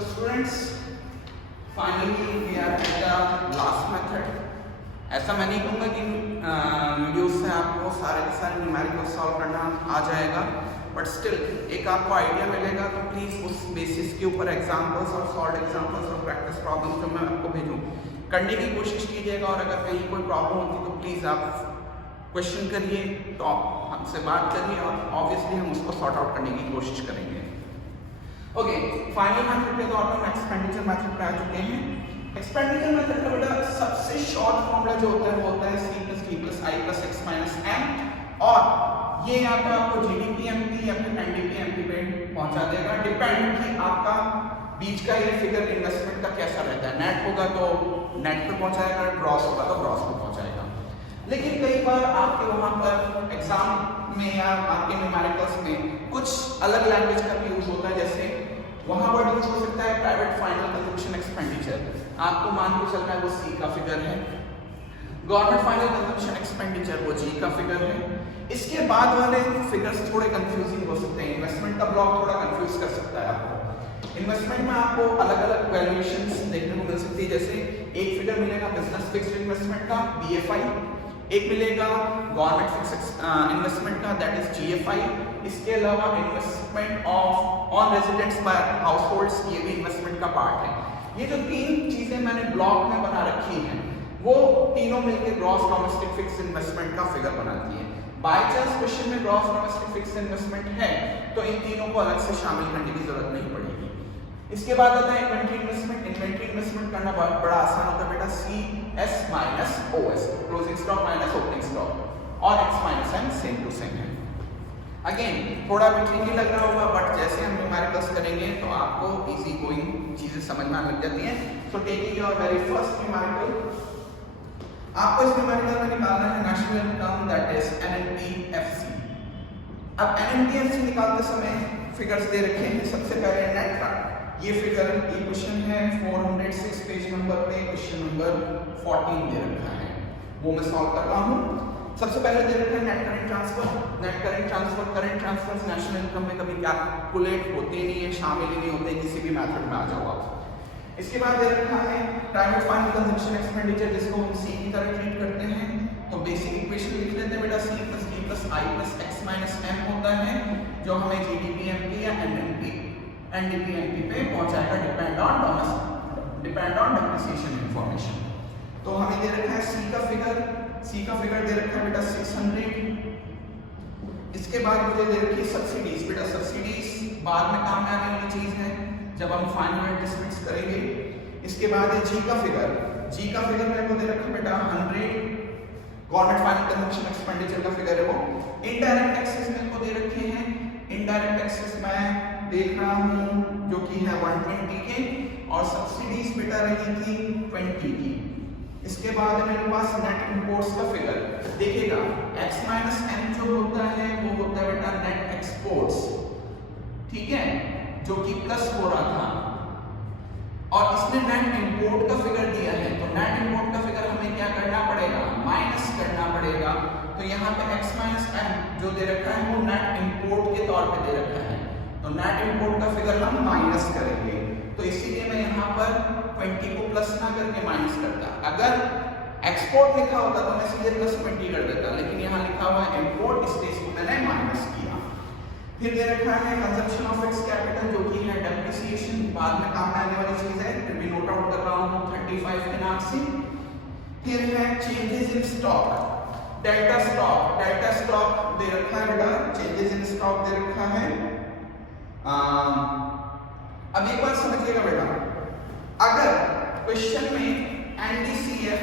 So students, finally we are at the last method. ऐसा मैं नहीं कहूँगा कि वीडियो से आपको सारे के सारे न्यूमेरिकल सॉल्व करना आ जाएगा, बट स्टिल एक आपको आइडिया मिलेगा। तो प्लीज़ उस बेसिस के ऊपर एग्जाम्पल्स और सॉल्व एग्जाम्पल्स और प्रैक्टिस प्रॉब्लम जो मैं आपको भेजूँ करने की कोशिश कीजिएगा। और अगर कहीं कोई प्रॉब्लम होती तो प्लीज़ आप क्वेश्चन करिए, तो हमसे बात करिए और ऑब्वियसली हम उसको सॉर्ट आउट करने की कोशिश करेंगे। ओके, फाइनल मेथड पे तो हम एक्सपेंडिचर मेथड पे आ चुके हैं। एक्सपेंडिचर मेथड का बेटा सबसे शॉर्ट फॉर्मूला जो होता है वो होता है c + d + i + x - m, और ये या तो आपको जीडीपी एमपी या फिर एनडीपी एमपी पे पहुंचा देगा, डिपेंड कि आपका बीच का ये फिगर इन्वेस्टमेंट का कैसा रहता है। नेट होगा तो नेट पे पहुंचाएगा, ग्रॉस होगा तो ग्रॉस पे पहुंचाएगा। लेकिन कई बार आपके वहां पर एग्जाम में या आपके न्यूमेरिकल्स में कुछ अलग लैंग्वेज का भी यूज होता है, जैसे वहां पर यूज हो सकता है प्राइवेट फाइनल कंजम्पशन एक्सपेंडिचर, आपको मान के चलना है वो सी का फिगर है। गवर्नमेंट फाइनल कंजम्पशन एक्सपेंडिचर वो जी का फिगर है। इसके बाद वाले फिगर्स थोड़े कंफ्यूजिंग हो सकते हैं, इन्वेस्टमेंट का ब्लॉक थोड़ा कंफ्यूज कर सकता है आपको। इन्वेस्टमेंट में आपको अलग अलग वैल्यूएशंस देखने को मिल सकती है, जैसे एक फिगर मिलेगा बिजनेस फिक्स्ड इन्वेस्टमेंट का बीएफआई, एक मिलेगा गवर्नमेंट फिक्स्ड इन्वेस्टमेंट का दैट इज जीएफआई। इसके अलावा investment of on residents by households, ये भी इन्वेस्टमेंट का पार्ट है। ये जो तीन चीजें मैंने ब्लॉक में बना रखी हैं वो तीनों मिलकर ग्रॉस डोमेस्टिक फिक्स्ड इन्वेस्टमेंट का फिगर बनाती है। बाय चांस क्वेश्चन में ग्रॉस डोमेस्टिक फिक्स्ड इन्वेस्टमेंट है तो इन तीनों को अलग से शामिल करने की जरूरत नहीं पड़ेगी। इसके बाद आता है इन्वेंट्री इन्वेस्टमेंट। इन्वेंट्री इन्वेस्टमेंट करना बड़ा आसान होता है बेटा, CS - OS, closing stock minus opening stock, और X - M same to same है। अगेन थोड़ा भी ट्रिकी लग रहा होगा, बट जैसे हम न्यूमेरिकल्स करेंगे तो आपको इजी गोइंग चीजें समझ में आने लग जाती हैं। So taking your very first numerical, आपको इस न्यूमेरिकल में निकालना है national income that is NNPFC। अब NNPFC निकालते समय फिगर्स दे रखे हैं। सबसे पहले नेट का ये फिगर, ये क्वेश्चन है 406 पेज नंबर पे, क्वेश्चन नंबर 14 दे रखा है, वो मैं सॉल्व कर रहा हूँ। सबसे पहले दे रखा है net current transfer. Net current transfer, current transfers national income में कभी कैलकुलेट होते नहीं है, शामिल ही नहीं होते, किसी भी मेथड में आ जाओ आप। इसके बाद दे रखा है प्राइवेट फाइनल कंजम्पशन एक्सपेंडिचर, जिसको हम सी की तरह ट्रीट करते हैं। तो बेसिक इक्वेशन लिख लेते हैं बेटा, C + D + I + X - M होता है, जो हमें जीडीपी एमपी या एनडीपी एमपी पे पहुंचाएगा, डिपेंड ऑन डेप्रिसिएशन इंफॉर्मेशन। तो हमें दे रखा है C का फिगर दे रखा है बेटा 600। इसके बाद मुझे दे रखी है सब्सिडीज। बेटा सब्सिडीज बाद में काम में आने वाली चीज है जब हम फाइनल एडजस्टमेंट्स करेंगे। इसके बाद है जी का फिगर मेरे को दे रखा है बेटा 100, गवर्नमेंट फाइनल कंजम्पशन एक्सपेंडिचर का फिगर है वो। इनडायरेक्ट टैक्सेस मेरे को दे रखे हैं, इनडायरेक्ट टैक्सेस मैं देख रहा हूं जो कि है 120 के, और सब्सिडीज बेटा रही थी 20 की। इसके बाद मेरे पास नेट इंपोर्ट्स का फिगर देखिएगा, X - M जो होता है वो होता है बेटा नेट एक्सपोर्ट्स, ठीक है, जो कि प्लस हो रहा था, और इसने नेट इंपोर्ट का फिगर दिया है। तो नेट इंपोर्ट का फिगर हमें क्या करना पड़ेगा, माइनस करना पड़ेगा। तो यहाँ पे X - M जो दे रखा है वो नेट इंपोर्ट के तौर पे दे रखा है, तो नेट इंपोर्ट का फिगर हम माइनस करेंगे। तो इसीलिए मैं यहाँ पर 20 को प्लस ना करके माइनस करता। अगर एक्सपोर्ट लिखा होता तो मैं सीधे +20 कर देता, लेकिन यहाँ लिखा हुआ है इंपोर्ट, इसलिए इसको मैंने माइनस किया। फिर दे रखा है कंजम्पशन ऑफ एक्स कैपिटल, जो कि है डेप्रिसिएशन, बाद में काम में आने वाली चीज है, फिर भी नोट आउट कर रहा हूँ 35 के नाम से। फिर है changes in stock, delta stock दे रखा है बेटा, चेंजेस इन स्टॉक दे रखा है। अब एक बात समझिएगा बेटा, अगर क्वेश्चन में NDCF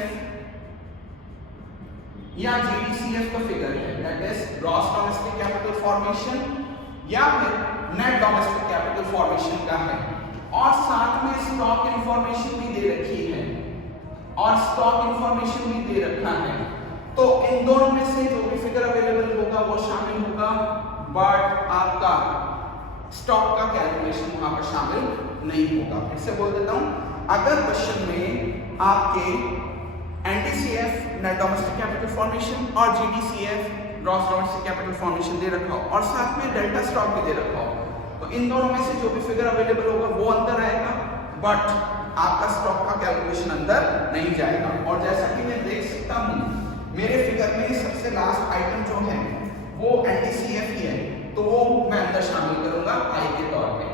या GDCF का फिगर है, that is gross domestic capital formation या फिर नेट डोमेस्टिक कैपिटल फॉर्मेशन का है, और साथ में स्टॉक इंफॉर्मेशन भी दे रखी है और स्टॉक इंफॉर्मेशन भी दे रखा है, तो इन दोनों में से जो भी फिगर अवेलेबल होगा वो शामिल होगा, बट आपका स्टॉक का कैलकुलेशन वहां पर शामिल नहीं होगा। फिर से बोल देता हूं, अगर क्वेश्चन में आपके NDCF net domestic capital formation और GDCF gross domestic capital formation दे रखा हो और साथ में डेल्टा स्टॉक भी दे रखा हो, तो इन दोनों में से जो भी फिगर अवेलेबल होगा वो अंदर आएगा, बट आपका स्टॉक का कैलकुलेशन अंदर नहीं जाएगा। और जैसा कि मैं देख सकता हूँ मेरे फिगर में सबसे लास्ट आइटम जो है वो NDCF ही है, तो वो मैं अंदर शामिल करूंगा आई के तौर पे।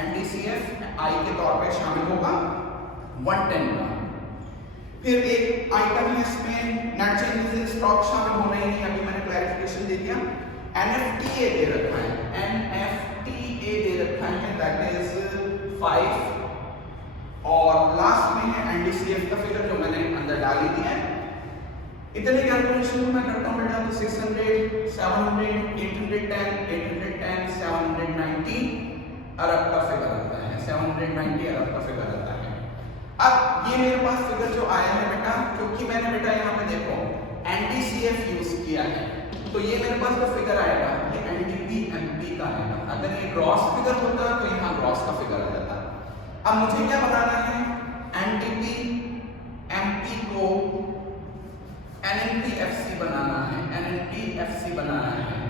NDCF आई के तौर पे शामिल होगा 110 का। फिर एक आइटम है इसमें नेट चेंजेस इन स्टॉक शामिल होना ही नहीं, अभी मैंने क्लैरिफिकेशन दे दिया। NFTA दे रखा है, NFTA दे रखा है, दैट इज 5 और लास्ट में है NDCF का फिगर जो मैंने अंदर डाल ही दिया है। इतने कैलकुलेशन मैं करता हूँ बेटा, तो 600, 700, 810, 810, 790 अरब का फिगर आता है, 790 अरब का फिगर आता है। अब ये मेरे पास फिगर जो आया है बेटा, क्योंकि मैंने बेटा यहाँ पे देखो NDCF यूज किया है, तो ये मेरे पास जो फिगर आएगा ये NDP MP का आएगा। अगर ये ग्रॉस फिगर होता तो यहाँ ग्रॉस का फिगर आ जाता। अब मुझे क्या बनाना है, NDP MP को NNPFC बनाना है, NNPFC बनाना है।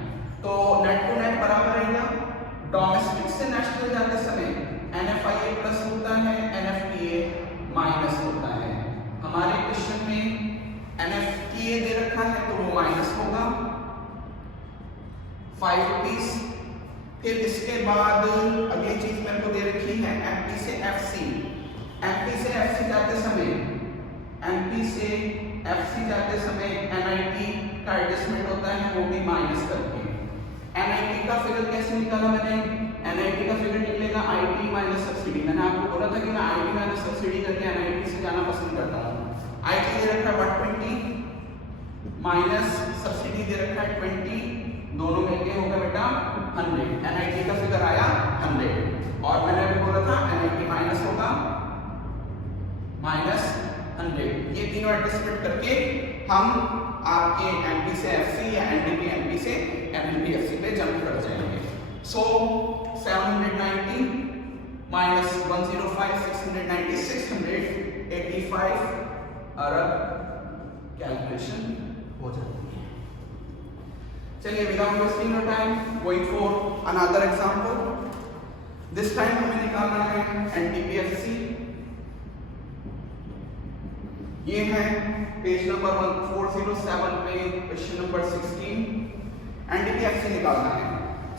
तो नेट टू नेट बराबर रहेगा, डोमेस्टिक से नेशनल जाते समय NFIA प्लस होता है, NFTA माइनस होता है। हमारे क्वेश्चन में NFTA दे रखा है तो वो माइनस होगा 5 रुपीज। फिर इसके बाद अगली चीज मेरे को दे रखी है MP से FC। MP से FC जाते समय, MP से FC जाते समय NIT का एडजस्टमेंट होता है, वो भी माइनस करके। NIT का फिगर कैसे निकाला मैंने, NIT का फिगर निकलेगा IT माइनस सब्सिडी। मैंने आपको बोला था कि मैं IT माइनस सब्सिडी करके NIT से जाना पसंद करता हूँ। IT दे रखा है 120 माइनस सब्सिडी दे रखा है 20, दोनों मिलके होगा बेटा 100। NIT का फिगर आया 100 और मैंने अभी बोला था NIT माइनस होगा माइनस 100। ये तीनों एडजस्टमेंट करके हम आपके MP से FC या NDP MP से NNPFC पे जंप कर जाएंगे। सो 790 माइनस 105, 690, 685 अरब कैलकुलेशन हो जाती है। चलिए without wasting your time, going for another example. This time हमें निकालना है NDPFC। ये है पेज नंबर 1407 पे क्वेश्चन नंबर 16। NDPFC निकालना है।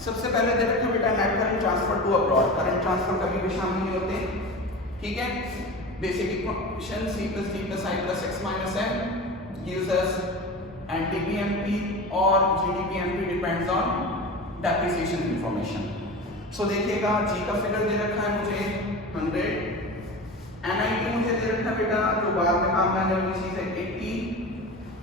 सबसे पहले दे रखा बेटा net current transfer to abroad. Current transfer कभी भी शामिल नहीं होते, ठीक है। Basic equation C plus D plus I plus X minus M gives us NDP-MP और GDP-MP depends on depreciation information। सो देखिएगा G का फिगर दे रखा है मुझे 100, NIT मुझे दे रखा है बेटा जो बाद में काम आने वाली चीज है 80।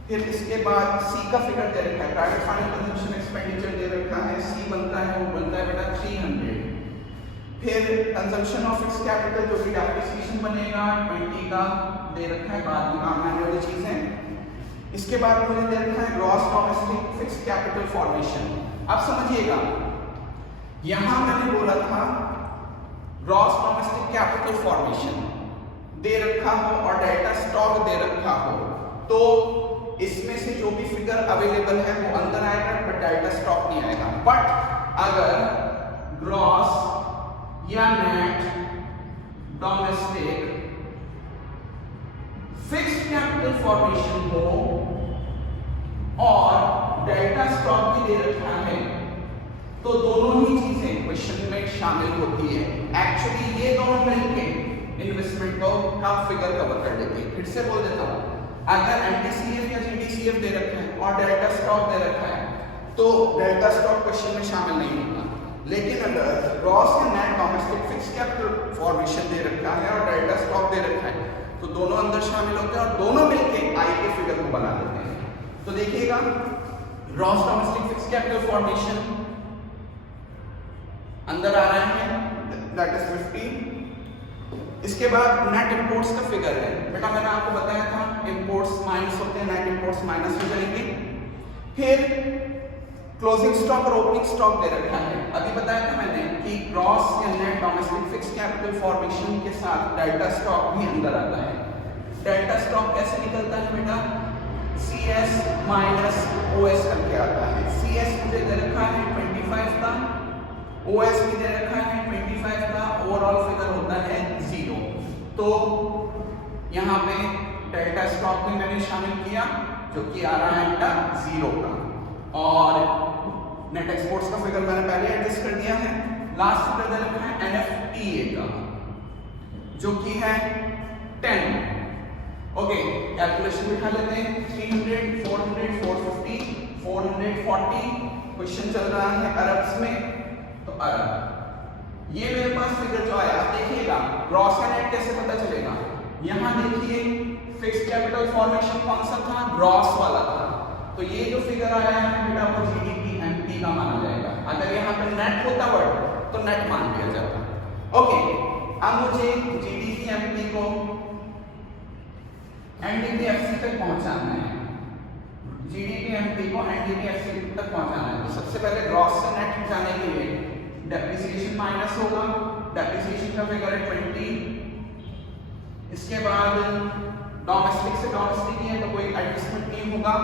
फिर इसके बाद C का फिगर दे रखा है, प्राइवेट फाइनल कंजम्पशन एक्सपेंडिचर दे रखा है, C बनता है, वो बनता है बेटा 300। फिर कंजम्पशन ऑफ फिक्स्ड कैपिटल जो कि डेप्रिसिएशन बनेगा 20 का दे रखा है, बाद में काम आने वाली चीज है। इसके बाद मुझे दे रखा है gross domestic fixed capital formation. अब समझिएगा यहां मैंने बोला था ग्रॉस डोमेस्टिक कैपिटल फॉर्मेशन दे रखा हो और डेटा स्टॉक दे रखा हो, तो इसमें से जो भी फिगर अवेलेबल है वो अंदर आएगा, बट डेटा स्टॉक नहीं आएगा। बट अगर ग्रॉस या net domestic fixed capital formation हो और डेटा स्टॉक भी दे रखा है, तो दोनों ही चीजें क्वेश्चन में शामिल होती है। एक्चुअली ये दोनों मिलके इन्वेस्टमेंट का फिगर कवर कर देते हैं। फिर से बोल देता हूं, अगर NDCF या GDCF दे रखा है और डेटा स्टॉक दे रखा है तो डेटा स्टॉक क्वेश्चन में शामिल नहीं होगा। लेकिन अगर ग्रॉस या net domestic fixed capital formation दे रखा है और डेटा स्टॉक दे रखा है तो दोनों अंदर शामिल होते हैं और दोनों मिलके आई के फिगर को बना देते हैं। तो देखिएगा gross domestic fixed capital formation अंदर आ रहा है, दैट इज 50। इसके बाद नेट इंपोर्ट्स का फिगर है बेटा, मैंने आपको बताया था इंपोर्ट्स माइनस होते हैं, नेट इंपोर्ट्स माइनस हो जाएंगे। फिर क्लोजिंग स्टॉक और ओपनिंग स्टॉक दे रखा है। अभी बताया था मैंने कि ग्रॉस या net domestic fixed capital formation के साथ डेटा स्टॉक भी अंदर आता है। डेटा स्टॉक कैसे निकलता है बेटा, CS माइनस OS करके आता है। CS मुझे दे रखा है 25 का, OS भी दे रखा है 25 का, ओवरऑल फिगर होता है 0। यहाँ पे डेल्टा स्टॉक भी मैंने शामिल किया जो कि आ रहा है बेटा 0 का, और नेट एक्सपोर्ट्स का फिगर मैंने पहले एडजस्ट कर दिया है। लास्ट फिगर दे रखा है NFTA का जो कि है 10। ओके, कैलकुलेशन बिठा लेते हैं। 300, 400, 450, 440। क्वेश्चन चल रहा है अरब्स में, तो अरब ये मेरे पास फिगर जो आया, आप देखिएगा ग्रॉस या नेट कैसे पता चलेगा। यहां देखिए फिक्स्ड कैपिटल फॉर्मेशन कौन सा था, ग्रॉस वाला था, तो ये जो फिगर आया है बेटा वो जीडीपी एमपी का माना जाएगा। अगर यहाँ पे नेट होता वर्ड तो नेट मान लिया जाता। ओके, अब मुझे जीडीपी एमपी को एनडीपीएफसी तक पहुंचाना है, जीडीपी एमपी को एनडीपीएफसी तक पहुंचाना है। तो सबसे पहले ग्रॉस से नेट जाने के लिए डेप्रिसिएशन माइनस होगा, डेप्रिसिएशन का फिगर है 20। इसके बाद डोमेस्टिक से डोमेस्टिक ही है तो कोई एडजस्टमेंट नहीं होगा।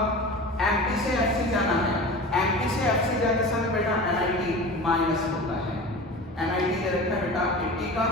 एमपी से एफसी जाना है, एमपी से एफसी जाते समय बेटा एनआईटी माइनस होता है। एनआईटी दे रखा है बेटा 80 का,